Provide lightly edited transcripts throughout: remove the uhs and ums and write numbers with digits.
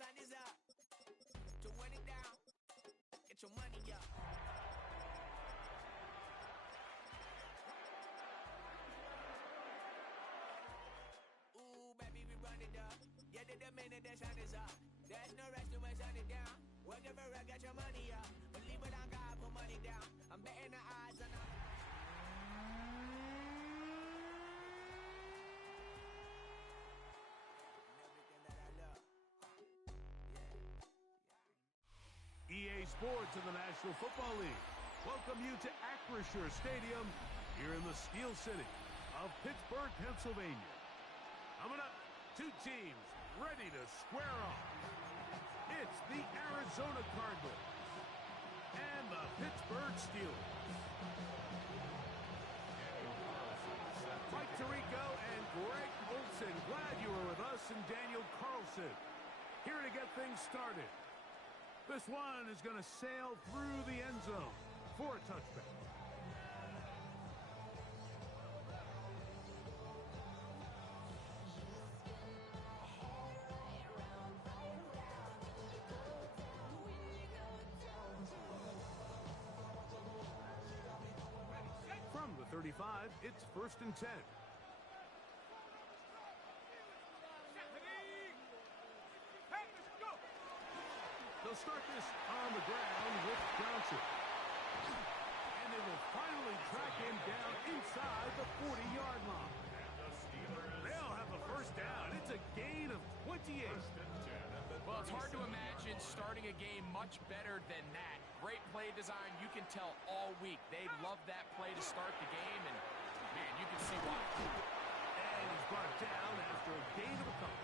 sun is up. To win it down, get your money up. Ooh, baby, we run it up. Yeah, the minute the sun is up. There's no rest to when sun it down. Whatever, get your money up. Believe it on God, put money down. I'm betting the odds on EA Sports in the National Football League welcome you to Acrisure Stadium here in the Steel City of Pittsburgh, Pennsylvania. Coming up, two teams ready to square off. It's the Arizona Cardinals and the Pittsburgh Steelers. Mike Tirico and Greg Olson, glad you were with us, and Daniel Carlson here to get things started. This one is going to sail through the end zone for a touchback. From the 35, it's 1st and 10. They'll start this on the ground with Johnson. And they will finally track him down inside the 40-yard line. They'll have a first down. It's a gain of 28. Well, it's hard to imagine starting a game much better than that. Great play design. You can tell all week. They love that play to start the game, and, man, you can see why. And he's brought down after a gain of a couple.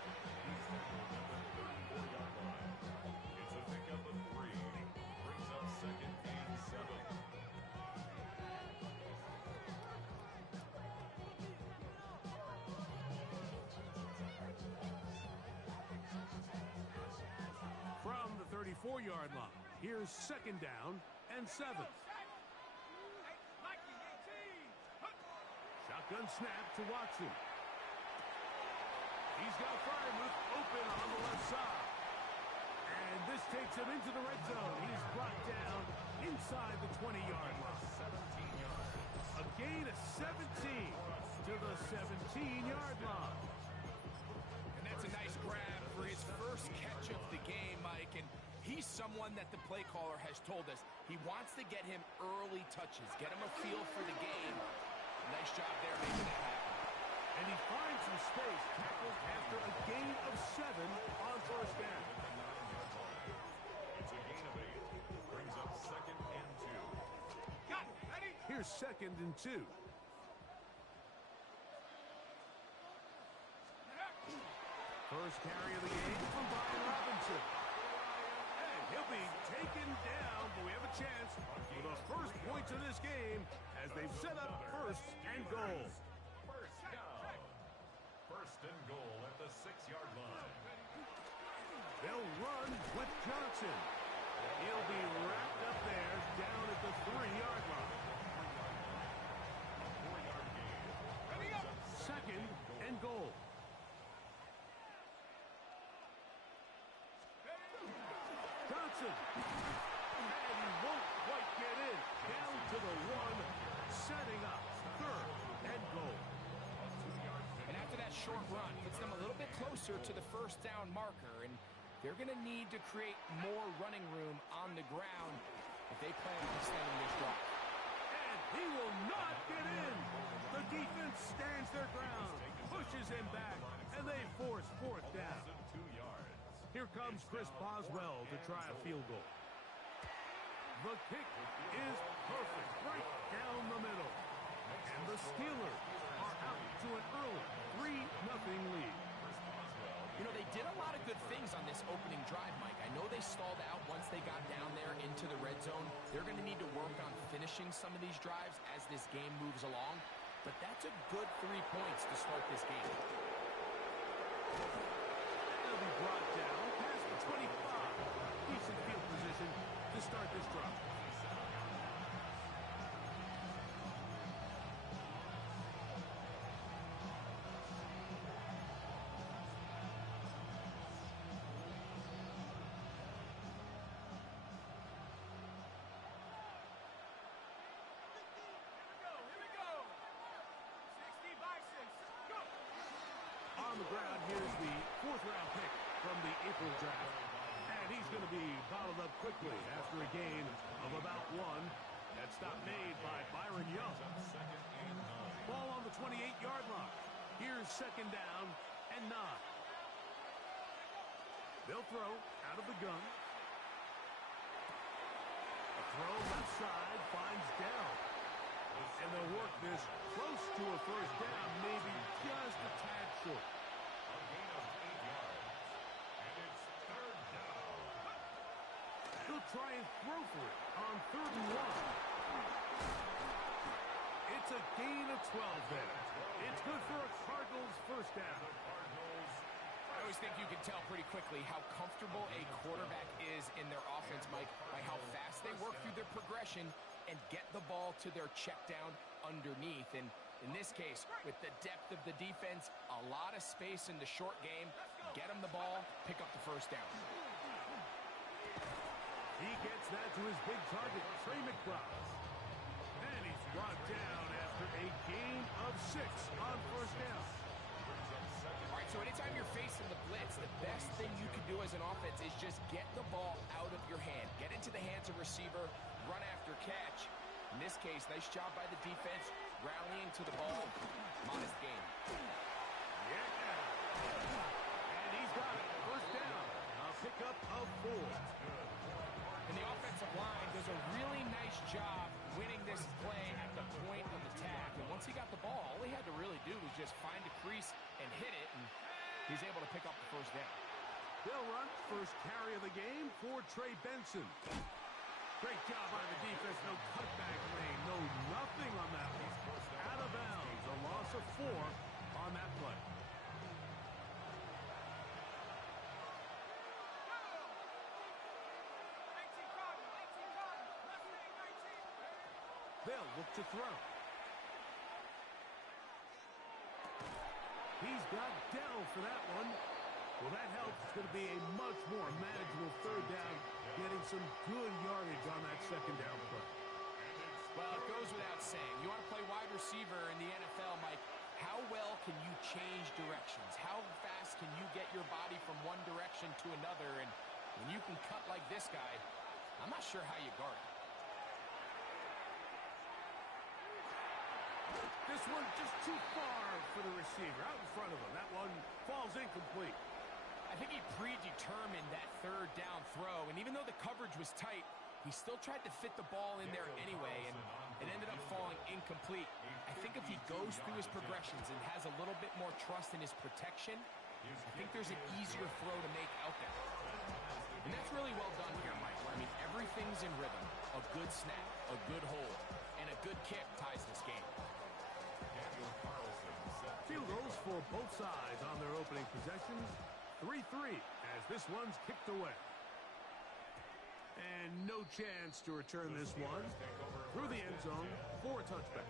From the 34-yard line, here's 2nd down and 7. Shotgun snap to Watson. He's got Frymuth open on the left side. And this takes him into the red zone. He's brought down inside the 20-yard line. A gain of 17 to the 17-yard line. And that's a nice grab for his first catch of the game, Mike. And he's someone that the play caller has told us he wants to get him early touches, get him a feel for the game. Nice job there making that happen. And he finds some space, tackled after a gain of 7 on first down. It's a gain of 8. Brings up 2nd and 2. Got it. Ready? Here's 2nd and 2. First carry of the game from Brian Robinson. And he'll be taken down, but we have a chance for the first points of this game as they've set up 1st and goal. First down. 1st and goal at the 6-yard line. They'll run with Johnson. He'll be wrapped up there down at the 3-yard line. 4-yard gain. 2nd and goal. Johnson. And he won't quite get in. Down to the 1, setting up 3rd and goal. And after that short run, puts them a little bit closer to the first down marker. And they're going to need to create more running room on the ground if they plan on extending this drive. And he will not get in. The defense stands their ground, pushes him back, and they force 4th down. 2 yards. Here comes Chris Boswell to try a field goal. The kick is perfect, right down the middle. And the Steelers are out to an early 3-0 lead. You know, they did a lot of good things on this opening drive, Mike. I know they stalled out once they got down there into the red zone. They're going to need to work on finishing some of these drives as this game moves along. But that's a good 3 points to start this game. They'll be brought down past the 25. Decent field position to start this drive. ground, here's the fourth-round pick from the April draft. And he's going to be bottled up quickly after a gain of about one. That stop made by Byron Young. Ball on the 28-yard line. Here's second down and 9. They'll throw out of the gun. A throw left side finds Dell. And they'll work this close to a first down, maybe just a tad short. A gain of 8 yards. And it's third down. He'll try and throw for it on 3rd and 1. It's a gain of 12 there. It's good for a Cardinals first down. I always think you can tell pretty quickly how comfortable a quarterback is in their offense, Mike, by how fast they work through their progression and get the ball to their check down underneath. And in this case, with the depth of the defense, a lot of space in the short game, get them the ball, pick up the first down. He gets that to his big target, Trey McBride. And he's brought down after a gain of 6 on first down. All right, so anytime you're facing the blitz, the best thing you can do as an offense is just get the ball out of your hand. Get into the hands of receiver, run after catch. In this case, nice job by the defense, rallying to the ball. Modest gain. Yeah. And he's got it. First down. A pickup of 4. And the offensive line does a really nice job winning this play at the point of attack. And once he got the ball, all he had to really do was just find a crease and hit it, and he's able to pick up the first down. They'll run first carry of the game for Trey Benson. Great job by the defense. No cutback lane. No nothing on that one. Out of bounds. A loss of 4 on that play. They'll look to throw. He's got Dell for that one. Well, that helps. It's going to be a much more manageable third down, getting some good yardage on that second down play. Well, it goes without saying. You want to play wide receiver in the NFL, Mike, how well can you change directions? How fast can you get your body from one direction to another? And when you can cut like this guy, I'm not sure how you guard it. This one just too far for the receiver, out in front of him. That one falls incomplete. I think he predetermined that third down throw, and even though the coverage was tight, he still tried to fit the ball in there anyway, and it ended up falling incomplete. I think if he goes through his progressions and has a little bit more trust in his protection, I think there's an easier throw to make out there. And that's really well done here, Mike. I mean, everything's in rhythm. A good snap, a good hold, and a good kick ties this game. Field goals for both sides on their opening possessions. 3-3 as this one's kicked away. And no chance to return this one through the end zone for a touchback.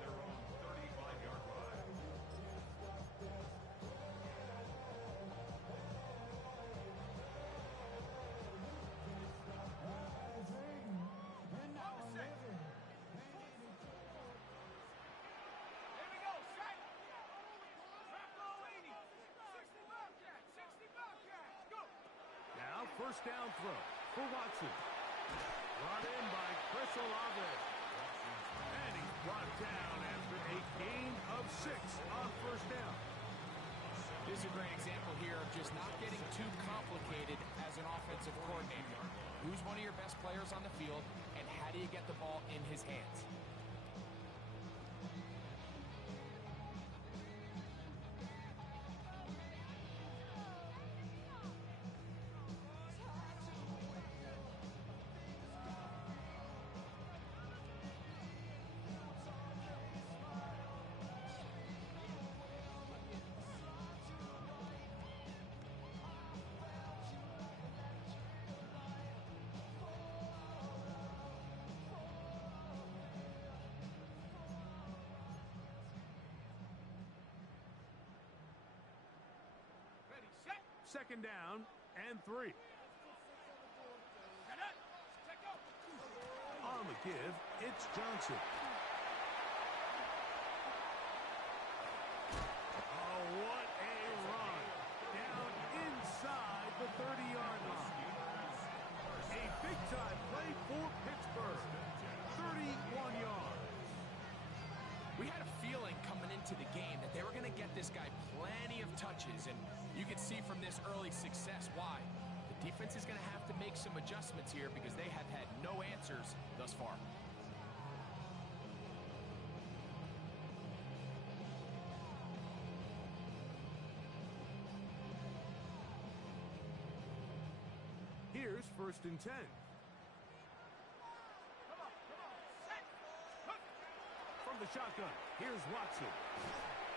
First down throw for Watson. Brought in by Chris Olave. And he's brought down after a gain of 6 on first down. This is a great example here of just not getting too complicated as an offensive coordinator. Who's one of your best players on the field, and how do you get the ball in his hands? Second down and 3. On the give, it's Johnson. Oh, what a run. for Pittsburgh. 31 yards. We had a feeling coming into the game that they were going to get this guy plenty of touches, and you can see from this early success why. The defense is going to have to make some adjustments here because they have had no answers thus far. Here's 1st and 10. From the shotgun, here's Watson.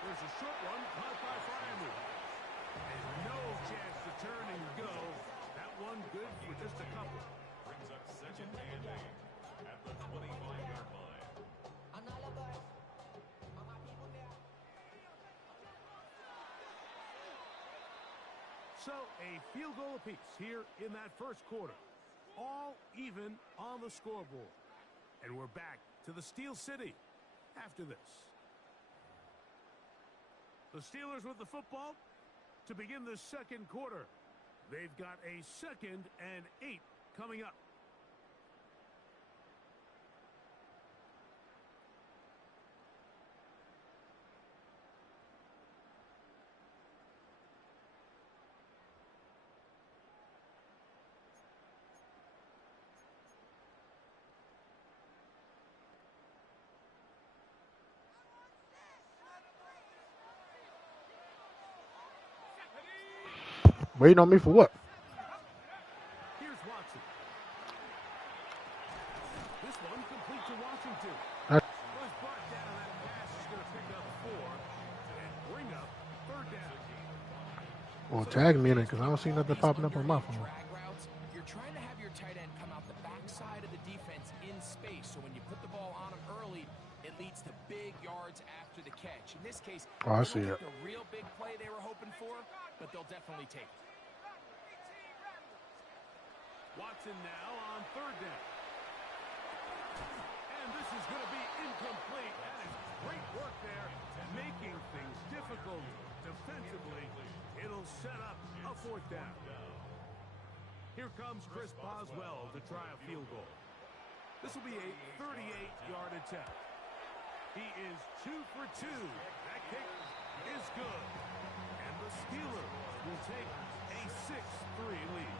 There's a short one caught by Fryer. And no chance to turn and go. That one good for just a couple. Brings up 2nd and 8 at the 25-yard line. So a field goal apiece here in that 1st quarter. All even on the scoreboard. And we're back to the Steel City after this. The Steelers with the football to begin the 2nd quarter. They've got a 2nd and 8 coming up. Waiting on me for what? Here's Watson. This one complete to Washington. That- Was brought down, and that pass is going to pick up 4 and bring up 3rd down. Well, tag me in it because I don't see nothing popping up on my phone. Drag routes, you're trying to have your tight end come out the backside of the defense in space, so when you put the ball on him early, it leads to big yards after the catch. In this case, Oh, I they see won't it. get the real big play they were hoping for, but they'll definitely take it. Watson now on 3rd down. And this is going to be incomplete. That is great work there, making things difficult defensively. It'll set up a 4th down. Here comes Chris Boswell to try a field goal. This will be a 38-yard attempt. He is 2 for 2. That kick is good. And the Steelers will take a 6-3 lead.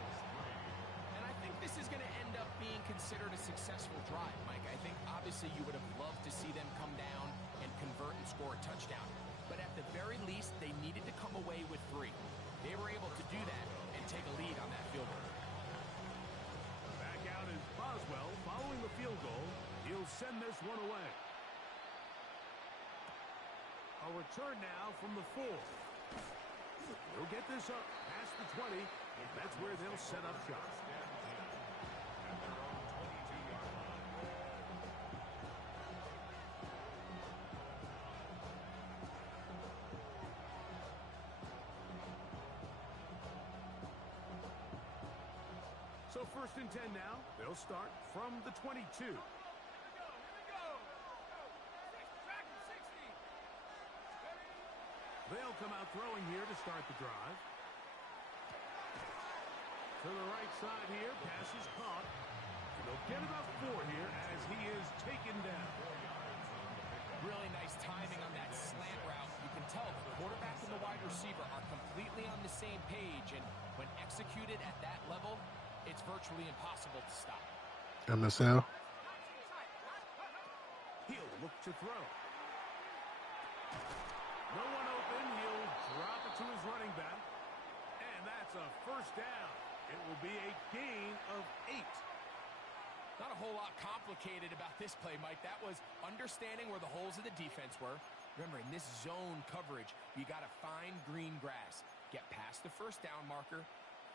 And I think this is going to end up being considered a successful drive, Mike. I think obviously you would have loved to see them come down and convert and score a touchdown. But at the very least, they needed to come away with 3. They were able to do that and take a lead on that field goal. Back out is Boswell following the field goal. He'll send this one away. A return now from the 4. They'll get this up past the 20. That's where they'll set up shop. So 1st and 10 now. They'll start from the 22. They'll come out throwing here to start the drive. To the right side here, pass is caught. And they'll get about 4 here as he is taken down. Really nice timing on that slant route. You can tell the quarterback and the wide receiver are completely on the same page, and when executed at that level, it's virtually impossible to stop. MSL. He'll look to throw. No one open. He'll drop it to his running back. And that's a 1st down. It will be a gain of 8. Not a whole lot complicated about this play, Mike. That was understanding where the holes of the defense were. Remember, in this zone coverage, you got to find green grass. Get past the 1st down marker,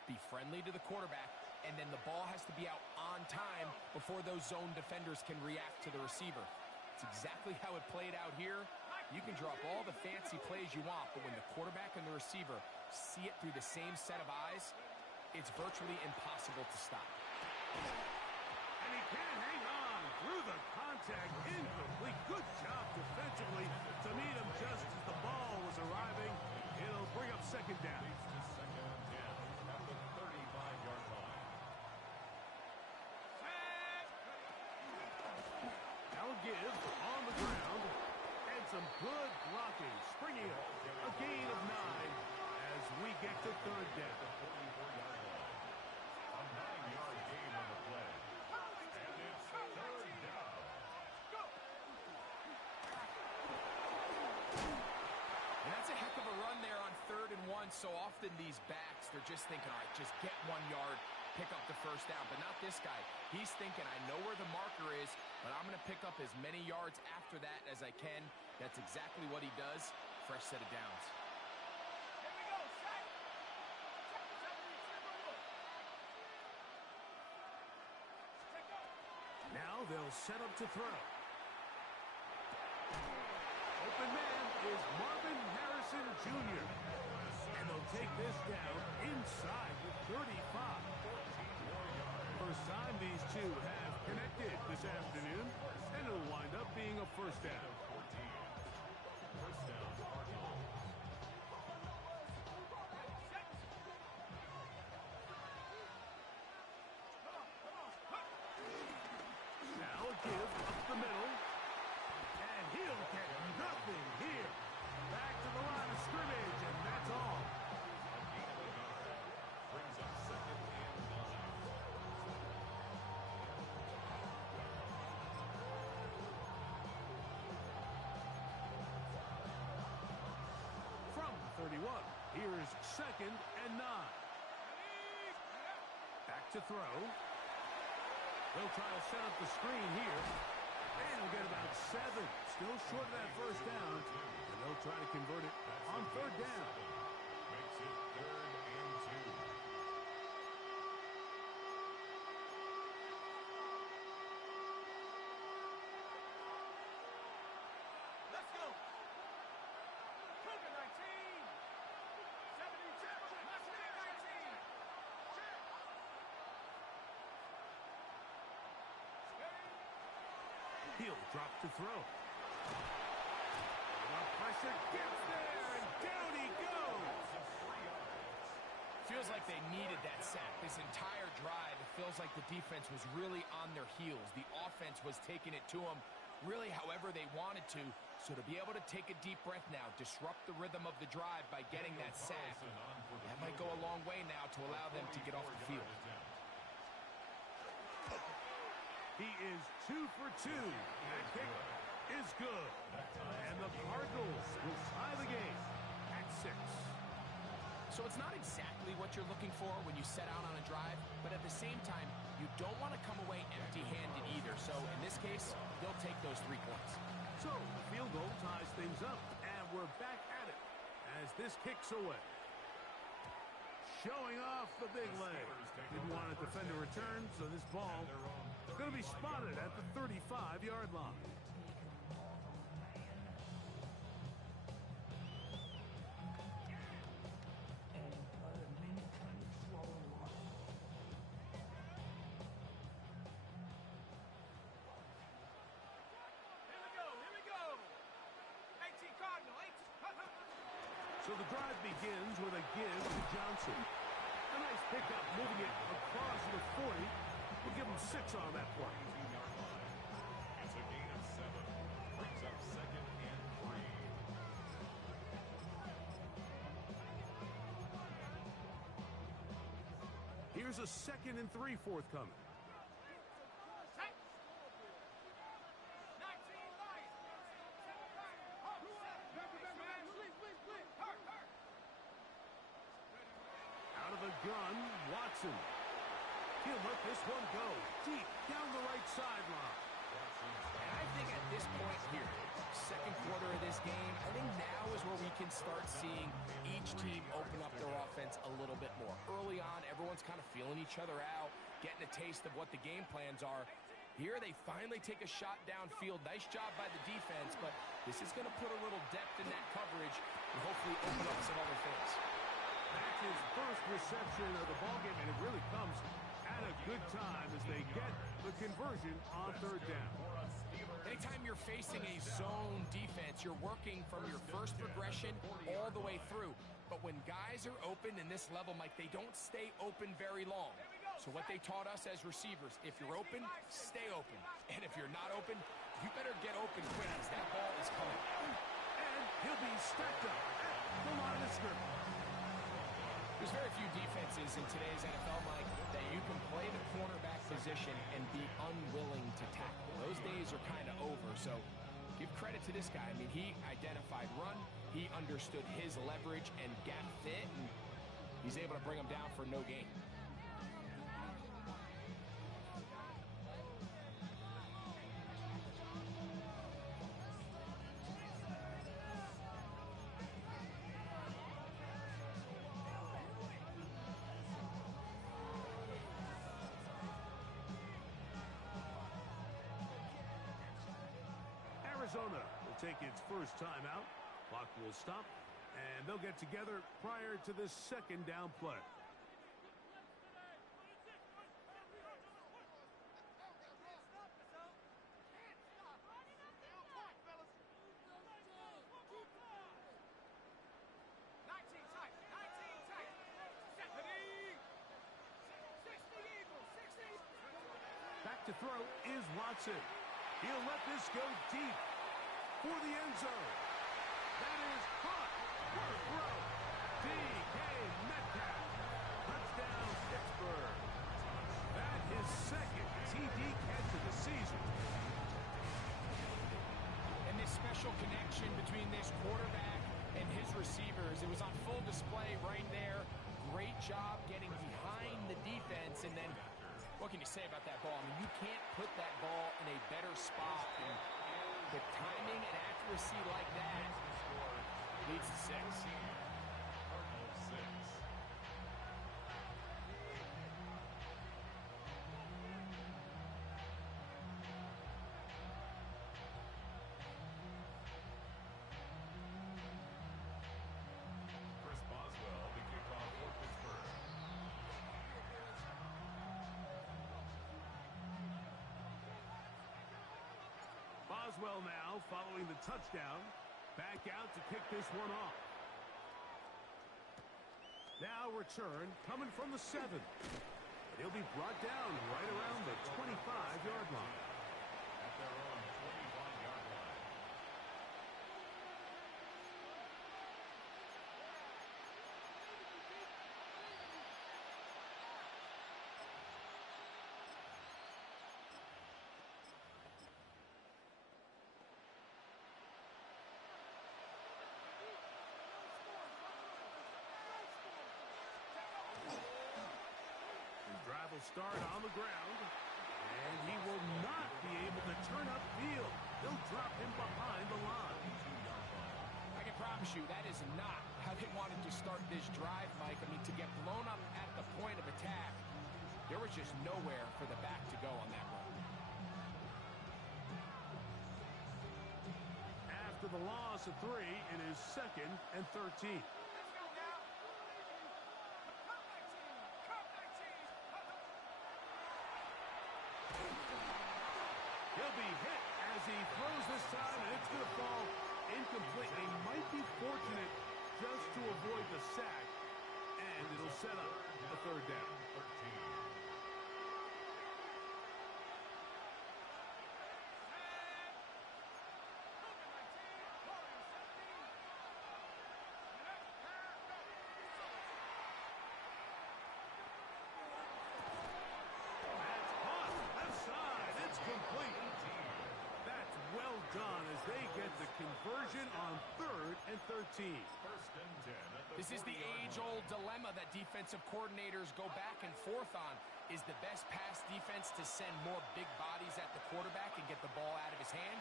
be friendly to the quarterback, and then the ball has to be out on time before those zone defenders can react to the receiver. It's exactly how it played out here. You can draw up all the fancy plays you want, but when the quarterback and the receiver see it through the same set of eyes, it's virtually impossible to stop. And he can't hang on through the contact. Incomplete. Good job defensively to meet him just as the ball was arriving. It'll bring up 2nd down. At the 35-yard line. Good blocking, springing up. A gain of 9 as we get to third down. A 9-yard gain on the play. And it's third down. And that's a heck of a run there on 3rd and 1. So often these backs, they're just thinking, all right, just get 1 yard, pick up the first down. But not this guy. He's thinking, I know where the marker is, but I'm going to pick up as many yards after that as I can. That's exactly what he does. Fresh set of downs. Now they'll set up to throw. Open man is Marvin Harrison Jr. And they'll take this down inside the 35. First time these two have connected this afternoon, and it'll wind up being a first down. First down, Cardinals. Now a give up the middle, and he'll get nothing here. Back to the line of scrimmage, and that's all. A gain of 9. Brings up 2nd and 9. From 31, here's 2nd and 9. Back to throw. They'll try to set up the screen here. And they'll get about 7. Still short of that first down. And they'll try to convert it on 3rd down. Makes it 3rd and 2. Let's go. Cougar 19. 72. Mustang 19. He'll drop to throw. The pressure gets there, and down he goes. Feels like they needed that sack. This entire drive, it feels like the defense was really on their heels. The offense was taking it to them really however they wanted to. So to be able to take a deep breath now, disrupt the rhythm of the drive by getting that sack, that might go a long way now to allow them to get off the field. He is 2 for 2. That kick is good. And the Cardinals will tie the game at 6. So it's not exactly what you're looking for when you set out on a drive, but at the same time, you don't want to come away empty-handed either. So in this case, they'll take those 3 points. So the field goal ties things up, and we're back at it as this kicks away. Showing off the big leg. Didn't want to defend a return, so this ball is going to be spotted at the 35-yard line. So the drive begins with a give to Johnson. A nice pickup, moving it across the 40. We'll give him 6 on that play. It's a gain of 7. Brings up 2nd and 3. Here's a 2nd and 3 forthcoming. Out of the gun, Watson. He'll let this one go deep down the right sideline. And I think at this point here, second quarter of this game, I think now is where we can start seeing each team open up their offense a little bit more. Early on, everyone's kind of feeling each other out, getting a taste of what the game plans are. Here they finally take a shot downfield. Nice job by the defense, but this is going to put a little depth in that coverage and hopefully open up some other things. That's his first reception of the ballgame, and it really comes at a good time as they get the conversion on 3rd down. Anytime you're facing a zone defense, you're working from your first progression all the way through. But when guys are open in this level, Mike, they don't stay open very long. So what they taught us as receivers, if you're open, stay open. And if you're not open, you better get open quick as that ball is coming. He'll be stacked up at the line of scrimmage. There's very few defenses in today's NFL, Mike, that you can play the cornerback position and be unwilling to tackle. Those days are kind of over, so give credit to this guy. I mean, he identified run, he understood his leverage and gap fit, and he's able to bring him down for no gain. Arizona will take its first timeout. Clock will stop, and they'll get together prior to this second down play. Back to throw is Watson. He'll let this go deep for the end zone. That is caught. What a throw. D.K. Metcalf. Touchdown, Pittsburgh. That is second TD catch of the season. And this special connection between this quarterback and his receivers, it was on full display right there. Great job getting behind the defense, and then what can you say about that ball? I mean, you can't put that ball in a better spot. And the timing and accuracy like that leads to 6. Chris Boswell, the kickoff for Pittsburgh. Boswell now following the touchdown. Back out to kick this one off. Now return coming from the 7. He'll be brought down right around the 25-yard line. At their own 25-yard line. Drive will start on the ground, and he will not be able to turn upfield. They'll drop him behind the line. I can promise you that is not how they wanted to start this drive, Mike. I mean, to get blown up at the point of attack, there was just nowhere for the back to go on that run. After the loss of 3, it is 2nd and 13. He'll be hit as he throws this time, and it's going to fall incomplete. They might be fortunate just to avoid the sack, and it'll set up a 3rd down. 13. That's caught. Left side. It's complete. That's well done as they get the conversion on 3rd and 13. First and 10 at the This is the 40-yard age-old line. dilemma that defensive coordinators go back and forth on. Is the best pass defense to send more big bodies at the quarterback and get the ball out of his hand?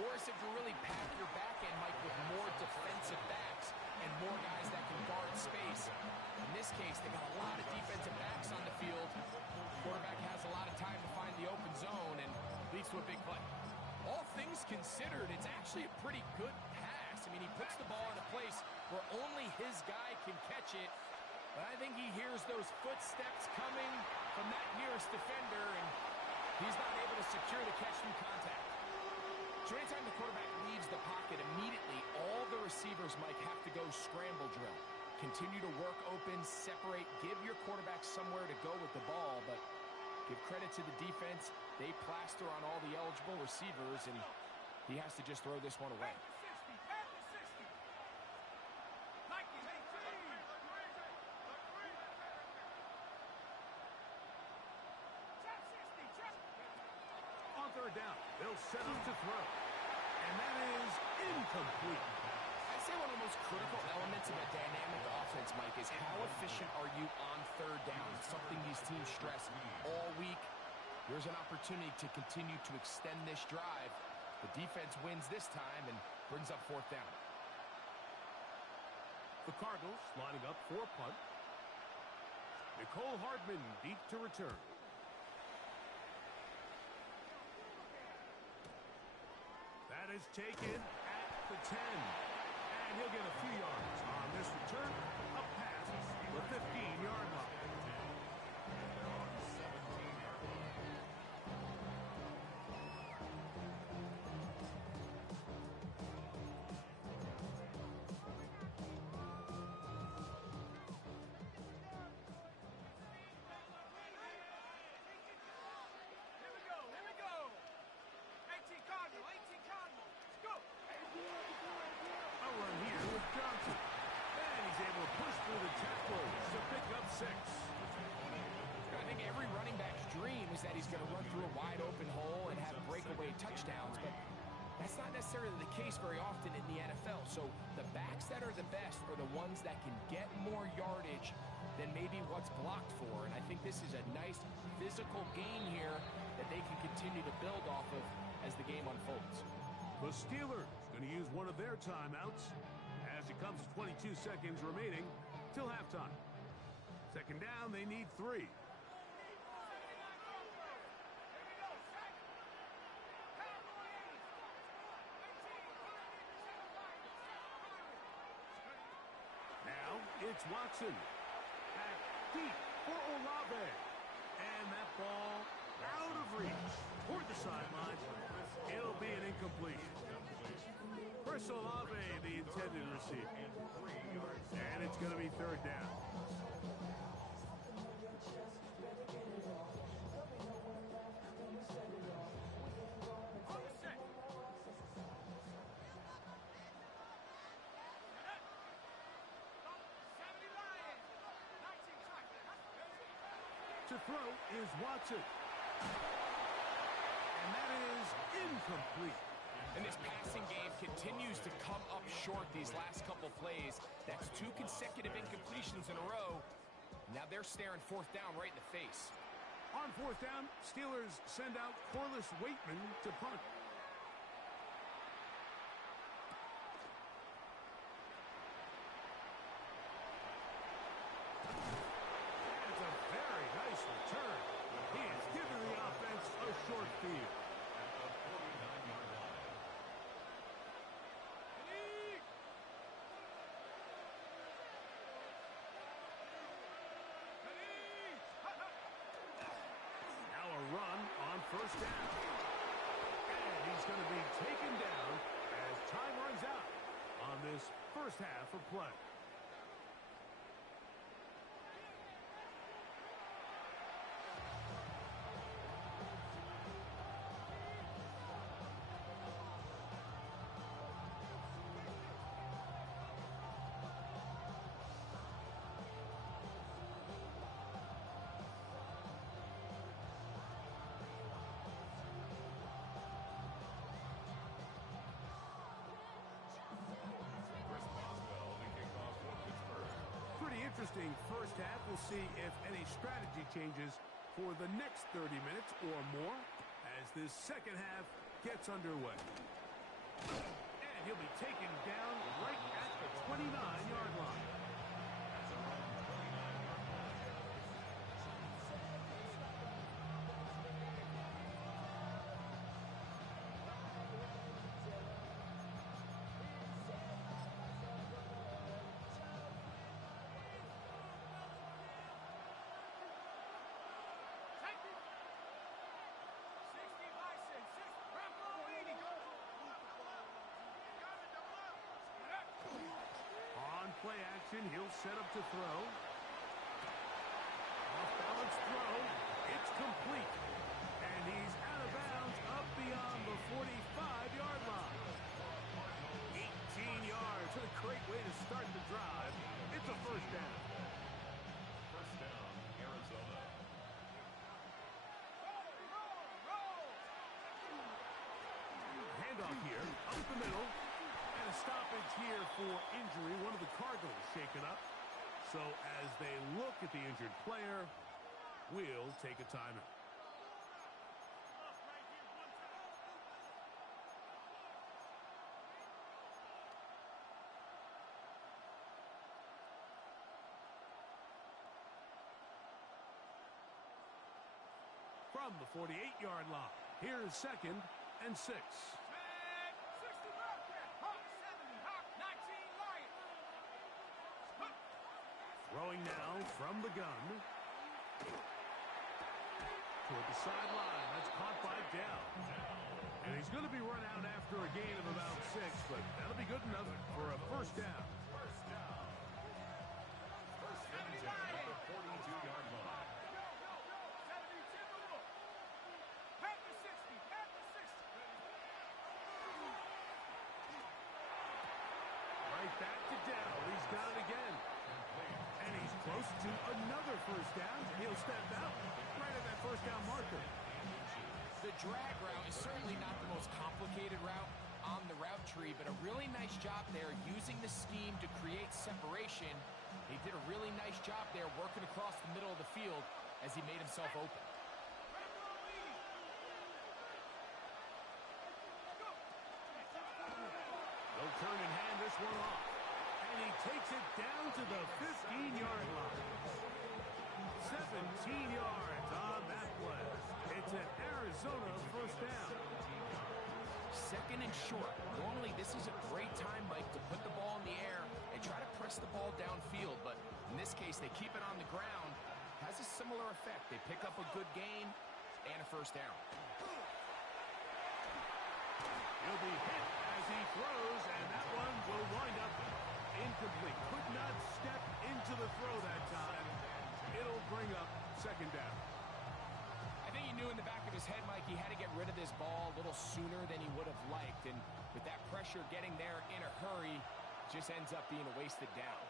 Or is it to really pack your back end, Mike, with more defensive backs and more guys that can guard space? In this case, they got a lot of defensive backs on the field. Quarterback has a lot of time to find the open zone and leads to a big play. All things considered, it's actually a pretty good pass. I mean, he puts the ball in a place where only his guy can catch it. But I think he hears those footsteps coming from that nearest defender, and he's not able to secure the catch through contact. So anytime the quarterback leaves the pocket, immediately all the receivers, Mike, have to go scramble drill. Continue to work open, separate, give your quarterback somewhere to go with the ball, but give credit to the defense. They plaster on all the eligible receivers, and he has to just throw this one away. third down. They'll set up to throw. And that is incomplete. I'd say one of the most critical elements of a dynamic offense, Mike, is how efficient are you on third down? It's something these teams stress all week. Here's an opportunity to continue to extend this drive. The defense wins this time and brings up fourth down. The Cardinals lining up for a punt. Nicole Hardman deep to return. That is taken at the 10. And he'll get a few yards on this return. Up past the 15-yard line. That he's going to run through a wide open hole and have breakaway touchdowns, but that's not necessarily the case very often in the NFL. So the backs that are the best are the ones that can get more yardage than maybe what's blocked for. And I think this is a nice physical game here that they can continue to build off of as the game unfolds. The Steelers going to use one of their timeouts as it comes to 22 seconds remaining till halftime. Second down, they need 3. It's Watson. Back deep for Olave. And that ball out of reach toward the sideline. It'll be an incompletion. Chris Olave, the intended receiver. And it's going to be third down. To throw is Watson. And that is incomplete. And this passing game continues to come up short these last couple plays. That's 2 consecutive incompletions in a row. Now they're staring fourth down right in the face. On fourth down, Steelers send out Corliss Waitman to punt. First down. And he's going to be taken down as time runs out on this first half of play. Interesting first half. We'll see if any strategy changes for the next 30 minutes or more as this second half gets underway. And he'll be taken down right at the 29-yard line. Play action, he'll set up to throw. Off balance throw, it's complete. And he's out of bounds up beyond the 45-yard line. 18 yards, what a great way to start the drive. It's a first down. First down, Arizona. middle. And a stoppage here for injury. One of the Cardinals shaken up. So as they look at the injured player, we'll take a timeout. From the 48-yard line, here's 2nd and 6. Throwing now from the gun. Toward the sideline. That's caught by Dell. And he's going to be run out after a gain of about 6, but that'll be good enough for a first down. First down. First and 10 at the 42-yard line. Right back to Dell. He's got it again. And he's close to another first down. He'll step out right at that first down marker. The drag route is certainly not the most complicated route on the route tree, but a really nice job there using the scheme to create separation. He did a really nice job there working across the middle of the field as he made himself open. They'll turn and hand this one off. And he takes it down to the 15-yard line. 17 yards on that play. It's an Arizona first down. 2nd and short. Normally, this is a great time, Mike, to put the ball in the air and try to press the ball downfield. But in this case, they keep it on the ground. Has a similar effect. They pick up a good gain and a first down. He'll be hit as he throws, and that one will wind up incomplete. Could not step into the throw that time. It'll bring up 2nd down. I think he knew in the back of his head, Mike, he had to get rid of this ball a little sooner than he would have liked. And with that pressure getting there in a hurry, just ends up being a wasted down.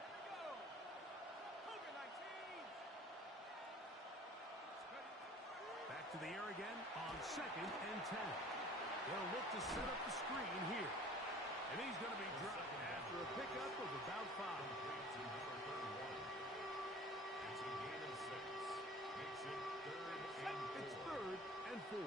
Back to the air again on 2nd and 10. They'll look to set up the screen here. And he's going to be dropped after a pickup of about 5. It's a gain of 6. Makes it 3rd and 4. It's 3rd and 4.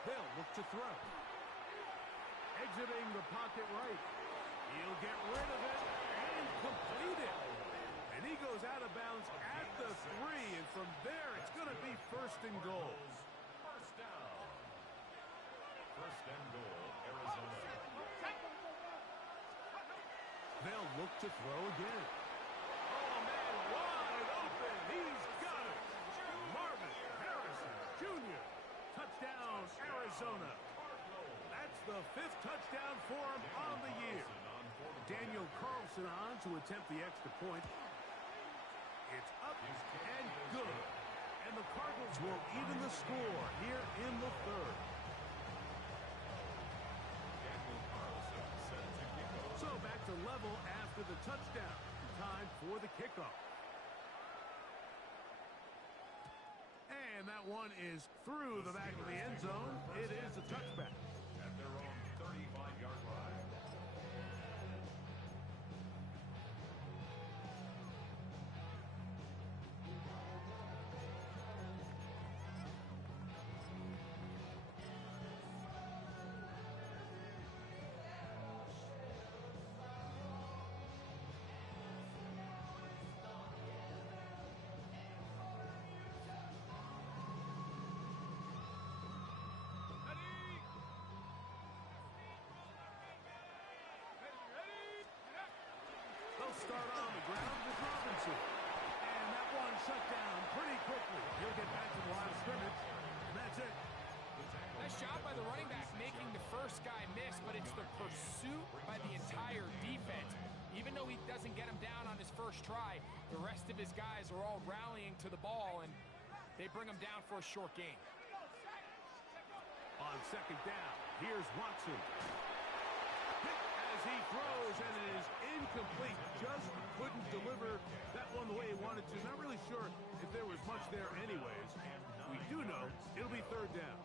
They'll look to throw. Exiting the pocket right. He'll get rid of it and complete it. And he goes out of bounds at the 3. And from there, it's going to be 1st and goal. First down. 1st and goal, Arizona. They'll look to throw again. Oh, man, wide open. He's got it. Marvin Harrison Jr. Touchdown, Arizona. That's the 5th touchdown for him on the year. Daniel Carlson on to attempt the extra point. It's up and good. And the Cardinals will even the score here in the 3rd. So back to level after the touchdown. Time for the kickoff. And that one is through the back of the end zone. It is a touchback. At their own 35-yard line. Start on the ground with Robinson. And that one shut down pretty quickly. He'll get back to the line of scrimmage. And that's it. Nice job by the running back making the first guy miss, but it's the pursuit by the entire defense. Even though he doesn't get him down on his first try, the rest of his guys are all rallying to the ball, and they bring him down for a short gain. On second down, here's Watson. Hit as he throws, and it is incomplete. Just couldn't deliver that one the way he wanted to. Not really sure if there was much there anyways. We do know it'll be third down.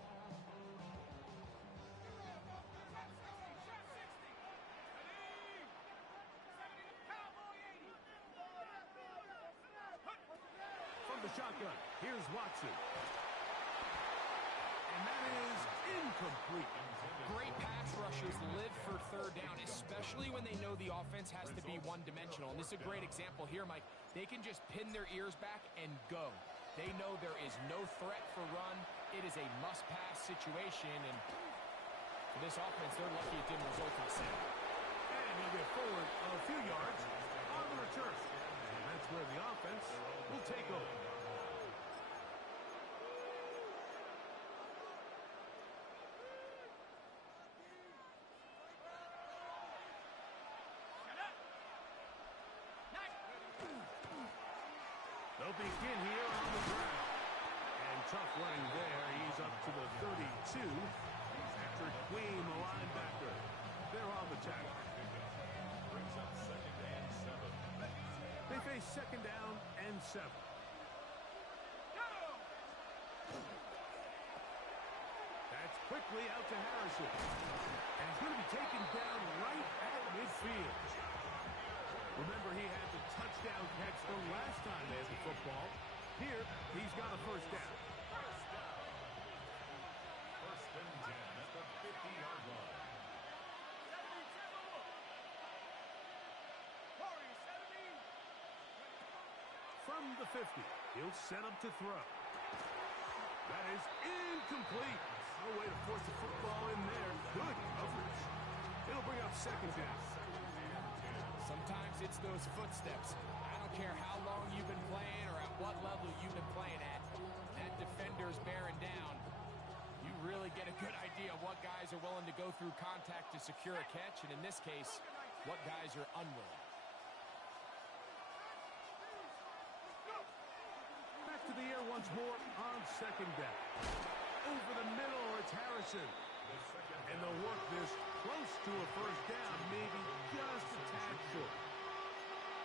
From the shotgun, here's Watson. And that is incomplete. Great pass rushers live for third down, especially when they know the offense has to be one-dimensional. And this is a great example here, Mike. They can just pin their ears back and go. They know there is no threat for run. It is a must-pass situation. And for this offense, they're lucky it didn't result in a sack. And he'll get forward a few yards on the return. And that's where the offense will take over. They'll begin here on the ground. And tough running there. He's up to the 32. Patrick Queen, the linebacker. They're on the tackle. Brings up second and 7. They face second down and 7. That's quickly out to Harrison. And he's going to be taken down right at midfield. Remember, he had the touchdown catch the last time they had the football. Here, he's got a first down. First and 10 at the 50-yard line. From the 50, he'll set up to throw. That is incomplete. No way to force the football in there. Good coverage. It'll bring up second down. Sometimes it's those footsteps. I don't care how long you've been playing or at what level you've been playing at. That defender's bearing down. You really get a good idea of what guys are willing to go through contact to secure a catch, and in this case, what guys are unwilling. Back to the air once more on second down. Over the middle, it's Harrison. And they'll work this close to a first down, maybe just a tad short.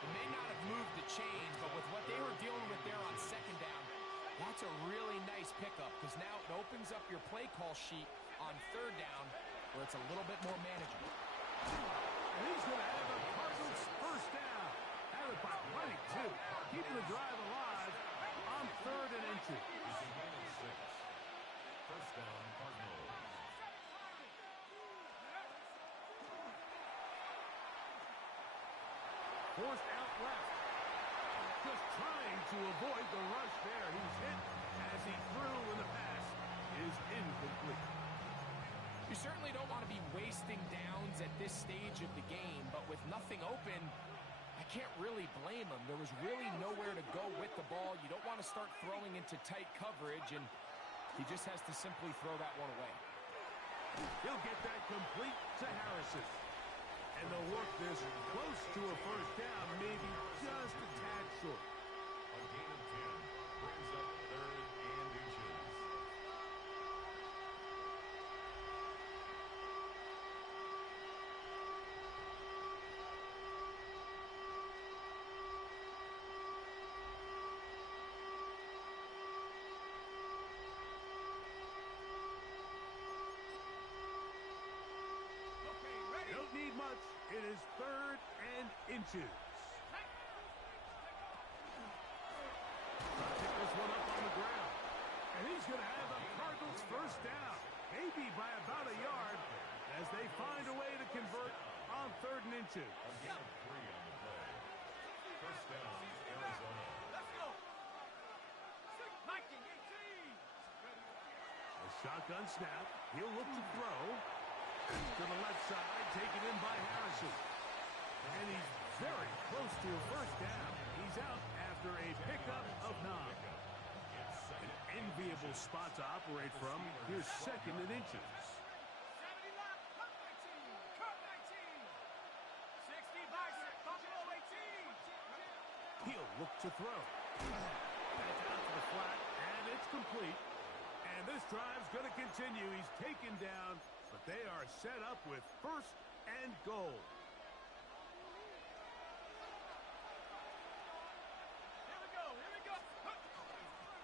They may not have moved the chains, but with what they were dealing with there on second down, that's a really nice pickup because now it opens up your play call sheet on third down where it's a little bit more manageable. And he's going to have the Cardinals first down. Have it by plenty, too. Keeping the drive alive on third and inches. First down, Cardinals. Forced out left. Just trying to avoid the rush there. He's hit as he threw, and the pass is incomplete. You certainly don't want to be wasting downs at this stage of the game, but with nothing open, I can't really blame him. There was really nowhere to go with the ball. You don't want to start throwing into tight coverage, and he just has to simply throw that one away. He'll get that complete to Harrison. And they'll work this close to a first down, maybe just a tad short. A gain of 10 brings up third and inches. Don't need much. It is third and inches. Trying to pick this one up on the ground. And he's going to have the Cardinals first down. Maybe by about a yard as they find a way to convert on third and inches. A gain of 3 on the play. First down, Arizona. A shotgun snap. He'll look to throw. To the left side, taken in by Harrison. And he's very close to a first down. He's out after a pickup of 9. An enviable spot to operate from. Here's second and inches. He'll look to throw. That's out to the flat, and it's complete. And And this drive's going to continue. He's taken down, but they are set up with 1st and goal.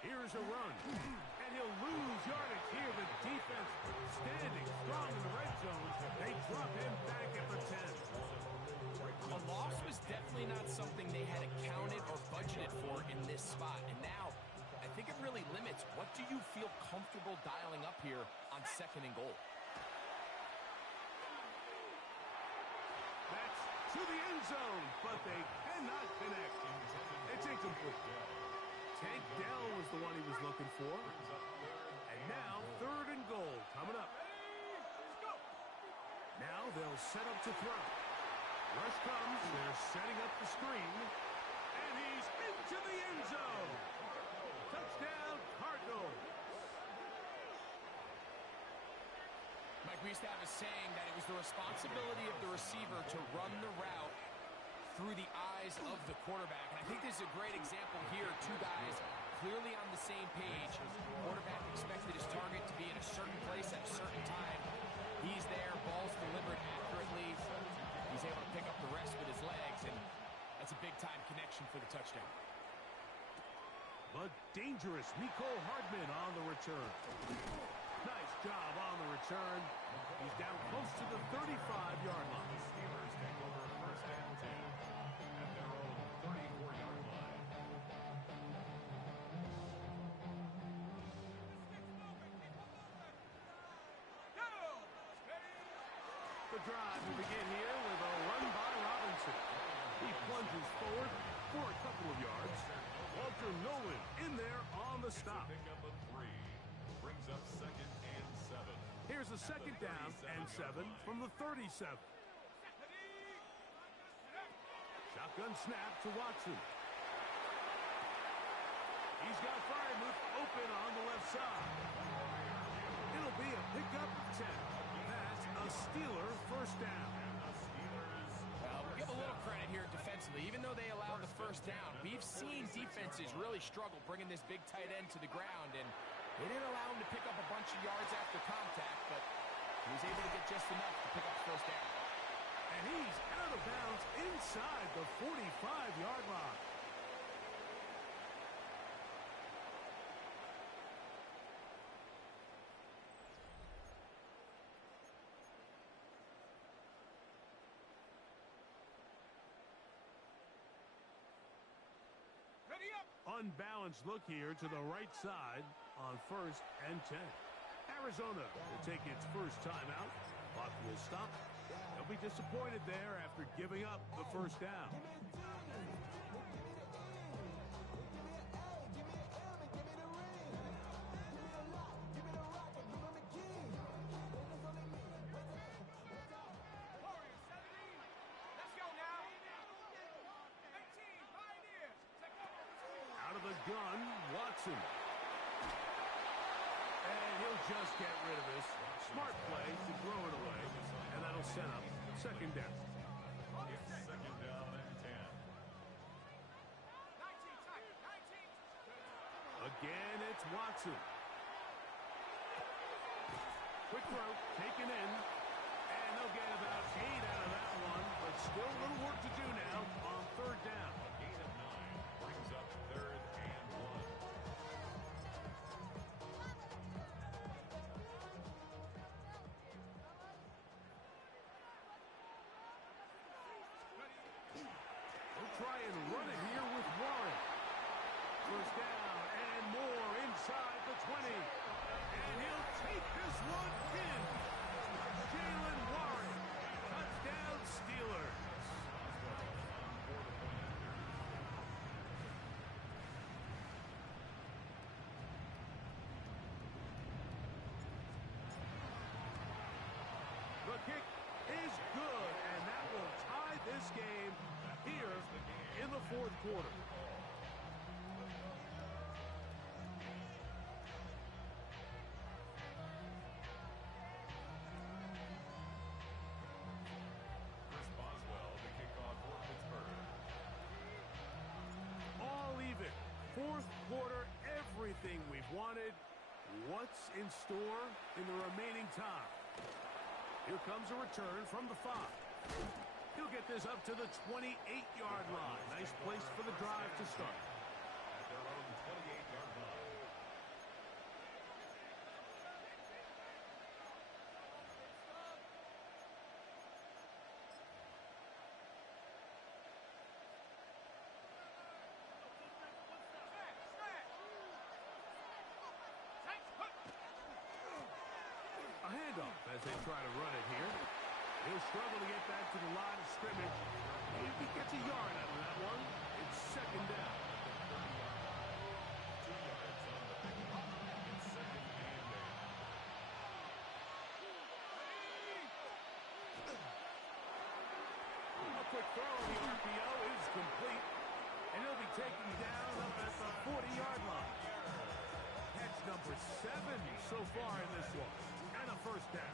Here's a run, and he'll lose yardage here. The defense standing strong in the red zone. They drop him back at the 10. A loss was definitely not something they had accounted or budgeted for in this spot. And now, I think it really limits what do you feel comfortable dialing up here on 2nd and goal. That's to the end zone, but they cannot connect. It's incomplete. Tank Dell was the one he was looking for. And now 3rd and goal coming up. Now they'll set up to throw. Rush comes. They're setting up the screen. And he's into the end zone. Touchdown, Cardinals. Mike, we used to have a saying that it was the responsibility of the receiver to run the route through the eyes of the quarterback. And I think this is a great example here. 2 guys clearly on the same page. Quarterback expected his target to be in a certain place at a certain time. He's there, ball's delivered accurately. He's able to pick up the rest with his legs, and that's a big-time connection for the touchdown. But dangerous. Miko Hardman on the return. Nice job on the return. He's down close to the 35-yard line. Steelers take over 1st and 10 at their own 34-yard line. The drive will begin here with a run by Robinson. He plunges forward for a couple of yards. Walter Nolan in there on the stop. Pickup of 3 brings up 2nd and 7. Here's a 2nd down and 7 from the 37. Shotgun snap to Watson. He's got Freiermuth open on the left side. It'll be a pickup of 10. That's a Steeler 1st down. We'll give a little credit here defensively. Even though they allowed the 1st down, we've seen defenses really struggle bringing this big tight end to the ground, and they didn't allow him to pick up a bunch of yards after contact, but he was able to get just enough to pick up the 1st down. And he's out of bounds inside the 45-yard line. Unbalanced look here to the right side on 1st and 10. Arizona will take its first timeout. Clock will stop. They'll be disappointed there after giving up the 1st down. The gun, Watson. And he'll just get rid of this. Smart play to throw it away. And that'll set up 2nd down. It's 2nd down and 10. Again, it's Watson. Quick throw, taken in. And they'll get about 8 out of that one. But still a little work to do now on 3rd down. A gain of 9 brings up 3rd and 1. They'll try and run it here with Warren. 1st down and more inside the 20. And he'll take this one in. Jalen Warren. Touchdown Steelers. The kick is good, and that will tie this game here in the 4th quarter. Chris Boswell, the kickoff for Pittsburgh. All even. 4th quarter, everything we've wanted. What's in store in the remaining time? Here comes a return from the 5. He'll get this up to the 28-yard line. Nice place for the drive to start. At their own 28-yard line. A handoff as they try to run it here. He'll struggle to get back to the line of scrimmage. Maybe he gets a yard out of that one. It's second down. 2 yards on the pickup. It's second and 8. A quick throw on the RPO is complete. And he'll be taken down up at the 40-yard line. Catch number 7 so far in this one. And a first down.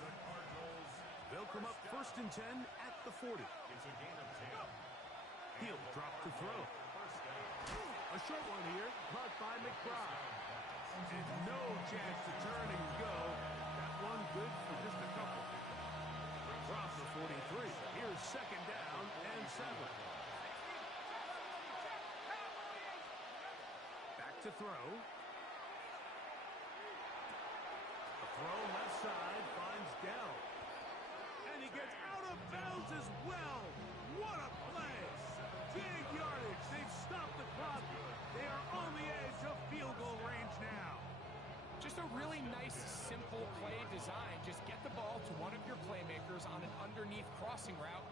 They'll come up first and 10 at the 40. It's a gain of 10. He'll drop to throw. A short one here, caught by McBride. And no chance to turn and go. That one good for just a couple. From the 43. Here's second down and 7. Back to throw. A throw left side finds Dell. And he gets out of bounds as well. What a play. Big yardage. They've stopped the clock. They are on the edge of field goal range now. Just a really nice, simple play design. Just get the ball to one of your playmakers on an underneath crossing route,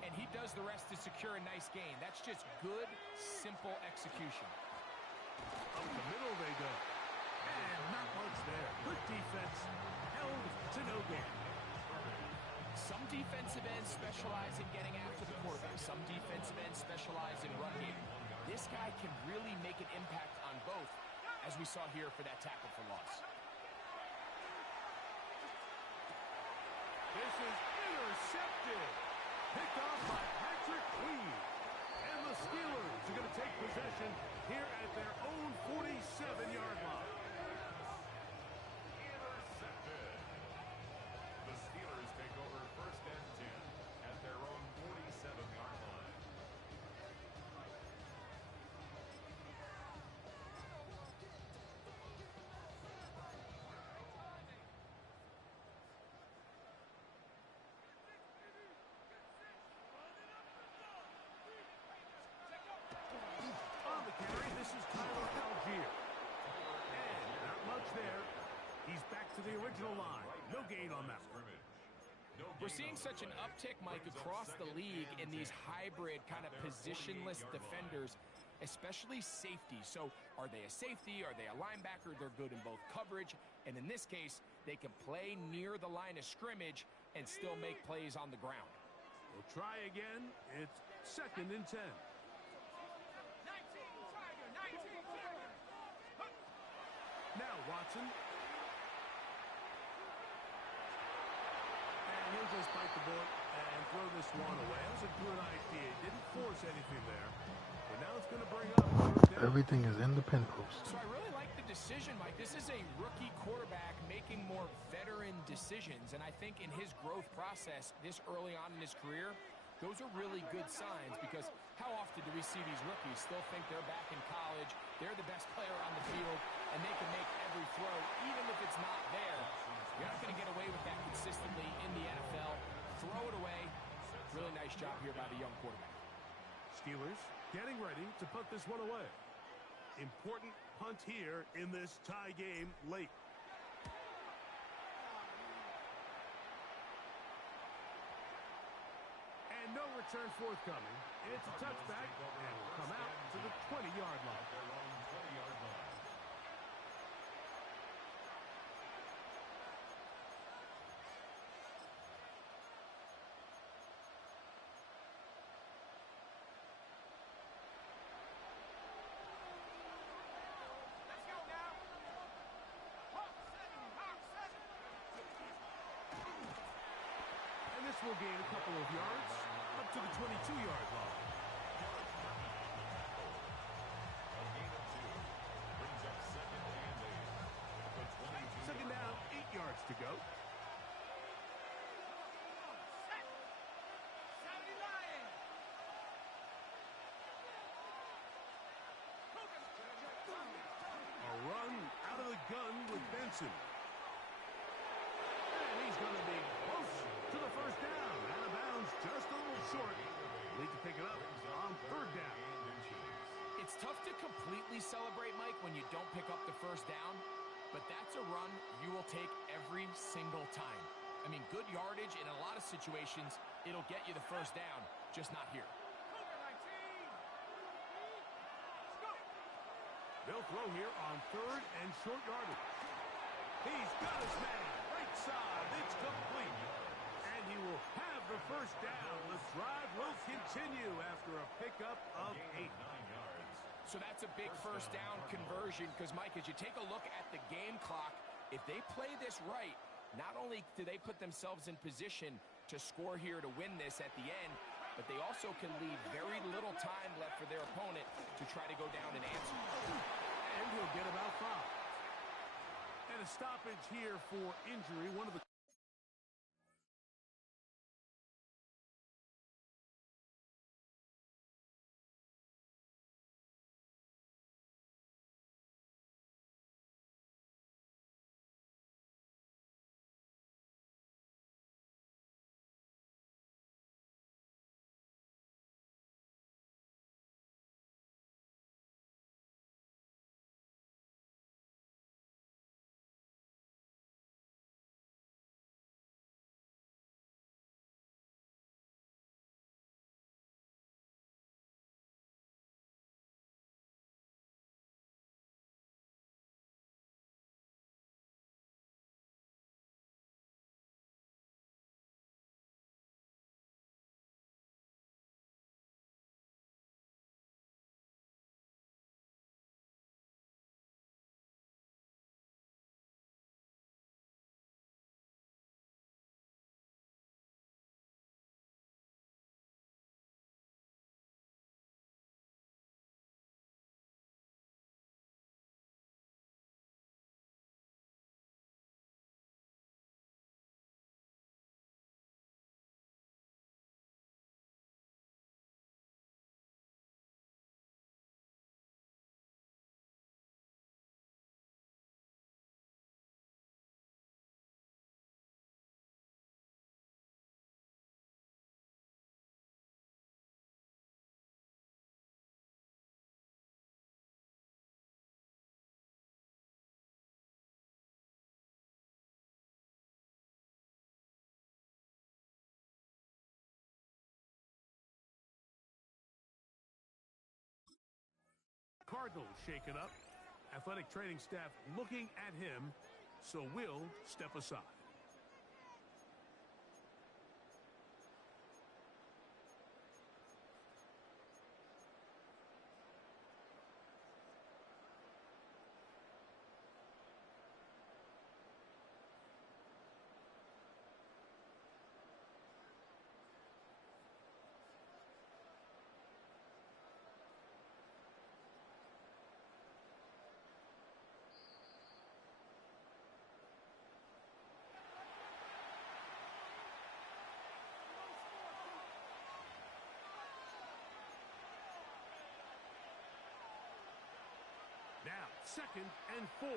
and he does the rest to secure a nice gain. That's just good, simple execution. Up the middle they go. And not much there. Good defense. Held to no gain. Some defensive ends specialize in getting after the quarterback. Some defensive ends specialize in run game. This guy can really make an impact on both, as we saw here for that tackle for loss. This is intercepted. Picked off by Patrick Queen. And the Steelers are going to take possession here at their own 47-yard line. Intercepted. The Steelers take over first and 10 at their own 47-yard line. On the carry, this is Tyler Algier. And not much there. He's back to the original line. No gain on that one. We're seeing such an uptick, Mike, across the league in these hybrid kind of positionless defenders, especially safety. So are they a safety? Are they a linebacker? They're good in both coverage. And in this case, they can play near the line of scrimmage and still make plays on the ground. We'll try again. It's second and 10. Now Watson. And he'll just bite the bullet and throw this one away. That was a good idea. Didn't force anything there. But now it's going to bring up first down. Everything is in the pin post. So I really like the decision, Mike. This is a rookie quarterback making more veteran decisions. And I think in his growth process this early on in his career, those are really good signs, because how often do we see these rookies still think they're back in college, they're the best player on the field, and they can make every throw, even if it's not there. You're not going to get away with that consistently in the NFL. Throw it away. Really nice job here by the young quarterback. Steelers getting ready to put this one away. Important punt here in this tie game late. And no return forthcoming. It's a touchback, and will come out to the 20-yard line. Their own 20-yard line. And this will gain a couple of yards up to the 22-yard line. A gain of 2 brings up second and 8 at the 20-yard to go. A run out of the gun with Benson. And he's going to be close to the first down. Out of bounds, just a little short. Need to pick it up on third down. It's tough to completely celebrate, Mike, when you don't pick up the first down, but that's a run you will take every single time. I mean, good yardage in a lot of situations, it'll get you the first down, just not here. They'll throw here on third and short yardage. He's got his man. Right side. It's complete. And he will have the first down. The drive will continue after a pickup of 8. So that's a big first down conversion because, Mike, as you take a look at the game clock, if they play this right, not only do they put themselves in position to score here to win this at the end, but they also can leave very little time left for their opponent to try to go down and answer. And he'll get about 5. And a stoppage here for injury. One of the Cardinals shaken up. Athletic training staff looking at him, so will step aside. Now, 2nd and 4.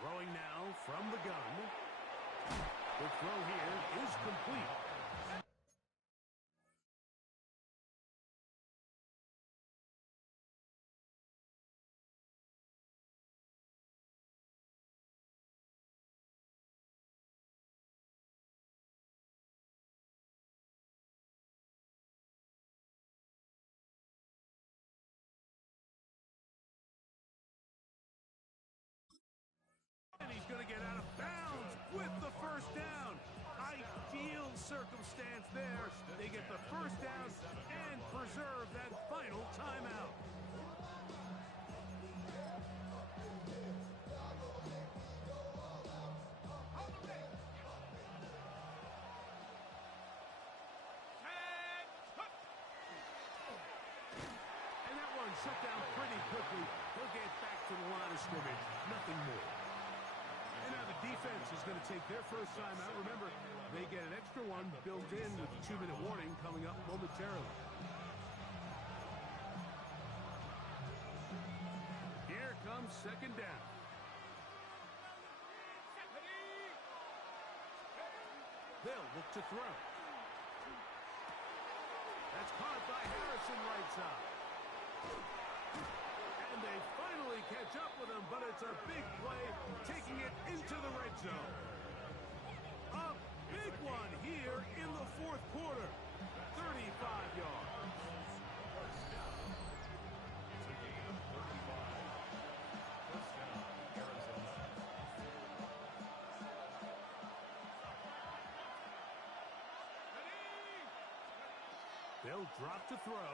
Throwing now from the gun. The throw here is complete. And he's going to get out of bounds with the first down. Ideal circumstance there. They get the first down and preserve that final timeout. shut down pretty quickly. He'll get back to the line of scrimmage. Nothing more. And now the defense is going to take their first time out. Remember, they get an extra one built in with the 2-minute warning coming up momentarily. Here comes second down. They'll look to throw. That's caught by Harrison right side. And they finally catch up with him, but it's a big play, taking it into the red zone. A big one here in the fourth quarter. 35 yards. They'll drop to throw.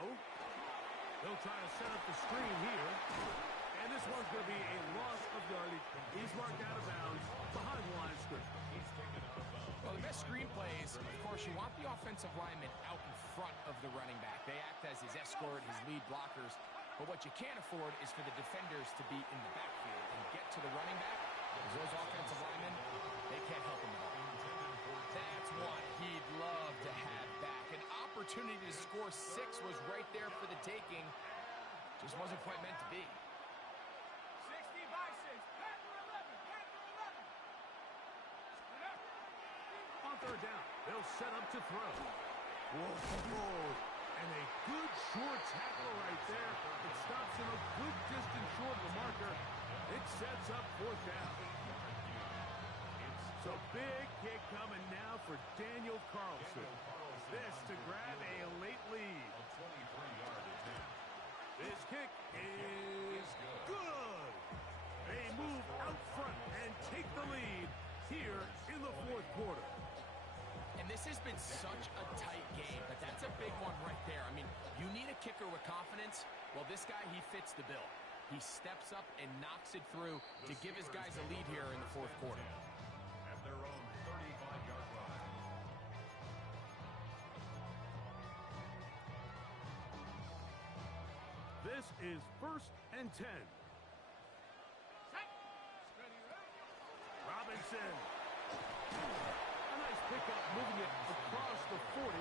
They'll try to set up the screen here. And this one's going to be a loss of yardage. He's marked out of bounds behind the line of scrimmage. Well, the best screen plays, of course, you want the offensive lineman out in front of the running back. They act as his escort, his lead blockers. But what you can't afford is for the defenders to be in the backfield and get to the running back. Because those offensive linemen, they can't help him at all. That's what he'd love to have back. An opportunity to score 6 was right there for the taking. Just wasn't quite meant to be. 60 by 6. Panther 11. Panther 11. On third down, they'll set up to throw. Whoa. And a good short tackle right there. It stops him a good distance short of the marker. It sets up fourth down. So big kick coming now for Daniel Carlson. This to grab a late lead. This kick is good. They move out front and take the lead here in the fourth quarter. And this has been such a tight game, but that's a big one right there. I mean, you need a kicker with confidence. Well, this guy, he fits the bill. He steps up and knocks it through to give his guys a lead here in the fourth quarter. At their own 35-yard line. This is 1st and 10. Robinson. A nice pickup, moving it across the 40.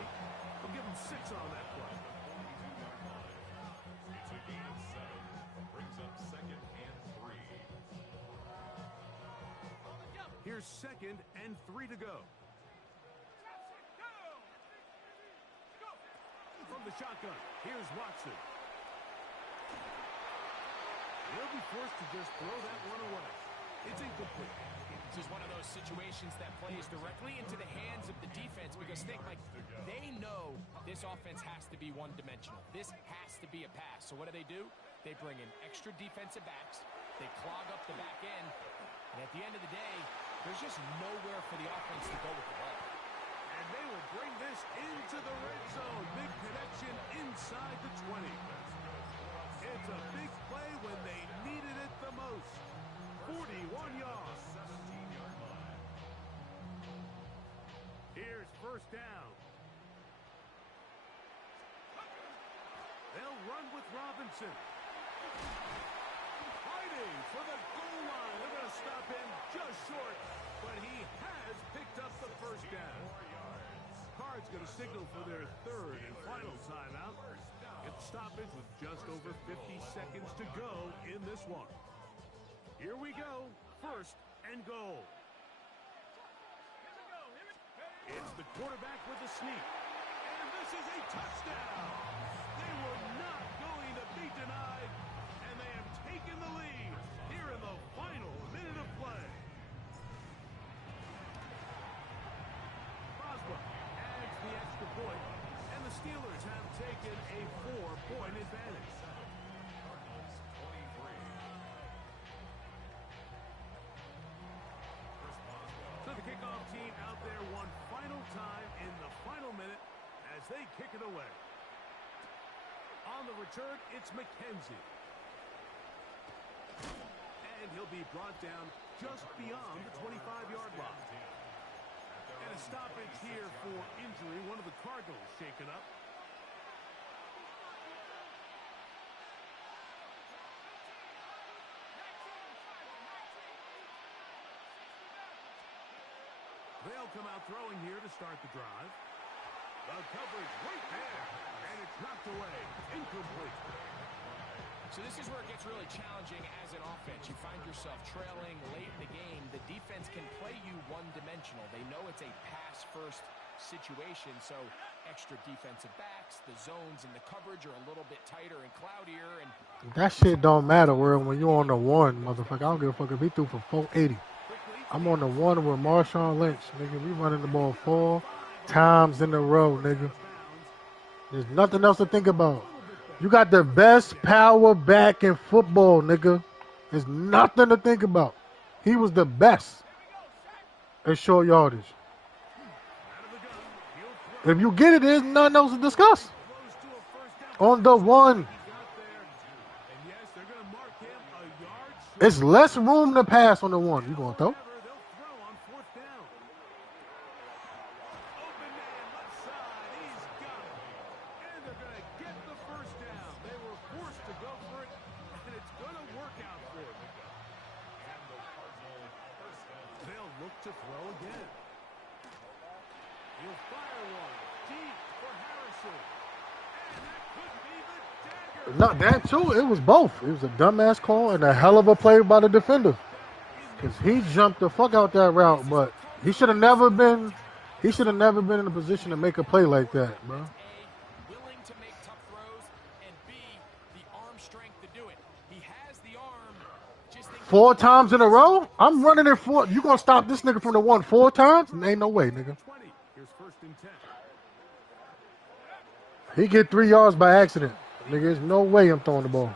We'll give him 6 on that play. It's a gain of 7. Brings up 2nd and 3. Here's 2nd and 3 to go. From the shotgun, here's Watson. He'll be forced to just throw that one away. It's incomplete. This is one of those situations that plays directly into the hands of the defense because they know this offense has to be one-dimensional. This has to be a pass. So what do? They bring in extra defensive backs. They clog up the back end. And at the end of the day, there's just nowhere for the offense to go with the ball. And they will bring this into the red zone. Big connection inside the 20. It's a big play when they needed it the most. 41 yards. Here's first down. They'll run with Robinson. Fighting for the goal line. They're going to stop him just short, but he has picked up the first down. Card's going to signal for their third and final timeout. Get the stoppage with just over 50 seconds to go in this one. Here we go. 1st and goal. It's the quarterback with the sneak. And this is a touchdown. They were not going to be denied. And they have taken the lead here in the final minute of play. Boswell adds the extra point. And the Steelers have taken a 4-point advantage. So the kickoff team out there one final time in the final minute as they kick it away. On the return, it's McKenzie. And he'll be brought down just beyond the 25-yard line. And a stoppage here for injury. One of the Cardinals shaken up. They'll come out throwing here to start the drive. The coverage right there, and it's knocked away. Incomplete. So this is where it gets really challenging as an offense. You find yourself trailing late in the game. The defense can play you one-dimensional. They know it's a pass-first situation, so extra defensive backs, the zones and the coverage are a little bit tighter and cloudier. And that shit don't matter, where when you're on the one, motherfucker. I don't give a fuck if he threw for 480. I'm on the one with Marshawn Lynch, nigga. We running the ball 4 times in a row, nigga. There's nothing else to think about. You got the best power back in football, nigga. There's nothing to think about. He was the best at short yardage. If you get it, there's nothing else to discuss. On the one. It's less room to pass on the one. You going to throw? To throw again. He'll fire one deep for Harrison. And that could be the dagger. Not that too. It was both. It was a dumbass call and a hell of a play by the defender. Because he jumped the fuck out that route, but he should have never been in a position to make a play like that, bro. Willing to make tough throws, and B, the arm strength to do it. He has the arm. 4 times in a row? I'm running it 4. You gonna stop this nigga from the one 4 times? Ain't no way, nigga. Here's 1st and 10. He get 3 yards by accident. Nigga, there's no way I'm throwing the ball.